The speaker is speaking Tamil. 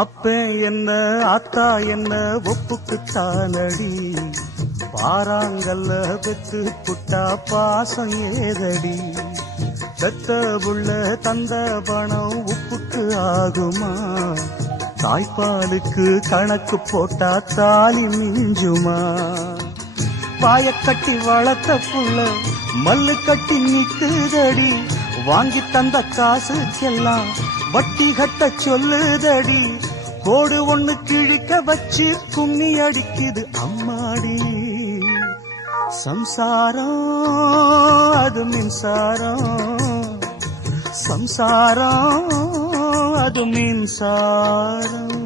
அப்ப என்ன ஆத்தா என்ன ஒப்புக்குத்தானடி, பாறாங்கல்ல பெத்து புட்டா பாசம் ஏதடி, பெத்த புள்ள தந்த பணம் உப்புக்கு ஆகுமா, தாய்ப்பாலுக்கு கணக்கு போட்டா தாலி மிஞ்சுமா, பாயக்கட்டி வளர்த்த புள்ள மல்லு கட்டி நிக்குதடி, வாங்கி தந்த காசுக்கெல்லாம் வட்டி கட்ட சொல்லுதடி, கோடு ஒண்ணு கிழிக்க வச்சு கும்மி அடிக்குது அம்மாடி, சம்சாரம் அது மின்சாரம், சம்சாரம் அது மின்சாரம்.